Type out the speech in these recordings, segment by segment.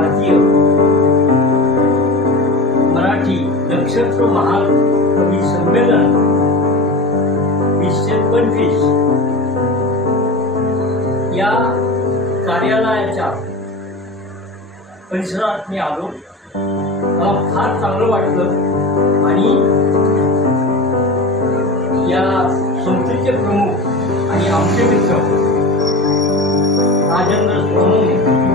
भारतीय मराठी नक्षत्र महाकवी संमेलन 2025 या कार्यालयाच्या परिसरात मी आलो. मला फार चांगलं वाटलं आणि या संस्थेचे प्रमुख आणि आमचे मित्र राजेंद्र सोनवणे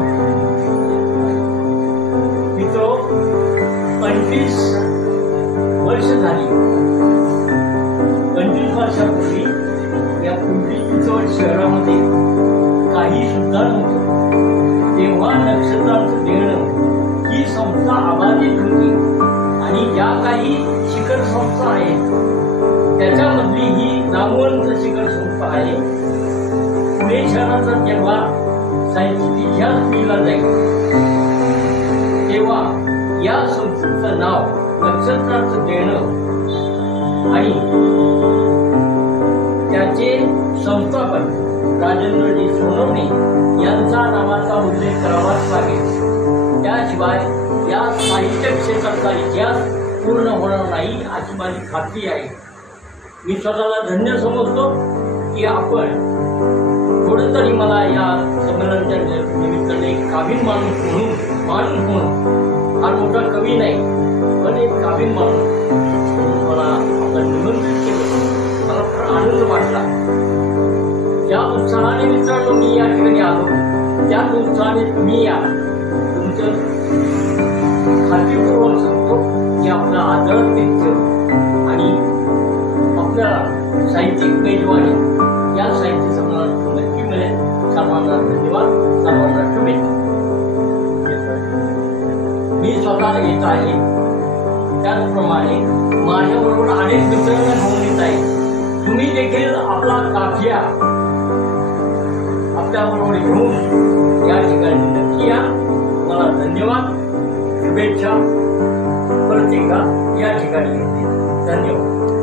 मित्र 25 वर्ष झाली. 25 वर्षापूर्वी या पिंपरी चिंचवड शहरामध्ये काही सुद्धा नव्हतं. तेव्हा नक्षत्रांचं देणं ही संस्था अबाधित होती आणि ज्या काही शिखर संस्था आहेत त्याच्यामधली ही नामवंत शिखर संस्था आहे. पुणे शहराचा जेव्हा साहित्य इतिहास लिहिला जाईल तेव्हा या संस्थेचं नाव नक्षत्राचं देणं आणि त्याचे संस्थापक राजेंद्रजी सोनवणे यांचा नावाचा उल्लेख करावाच लागेल. त्याशिवाय या साहित्य क्षेत्राचा इतिहास पूर्ण होणार नाही अशी माझी खात्री आहे. मी स्वतःला धन्य समजतो की आपण थोडं तरी मला या संमेलनाच्या निमित्ताने एक काबिन माणूस म्हणून फार मोठा कवी नाही पण एक काबिन माणूस मला आपण निमंत्रित केलं. मला फार आनंद वाटला. ज्या उत्साहाने मित्रांनो मी या ठिकाणी आलो त्याच उत्साहाने तुम्ही या. तुमचं खात्रीपूर्वक सांगतो की आपला आदर मित्र आणि आपल्याला साहित्यिक मेजवानी या साहित्य संमेलनात नक्की मिळेल. सर्वांना धन्यवाद. सर्वांना शुभेच्छा. मी स्वतः येत आहे त्याचप्रमाणे माझ्याबरोबर अनेक मित्रांना घेऊन येत आहे. तुम्ही देखील आपला काफिया आपल्याबरोबर घेऊन या ठिकाणी नक्की या. मला धन्यवाद. शुभेच्छा. परत एकदा या ठिकाणी धन्यवाद.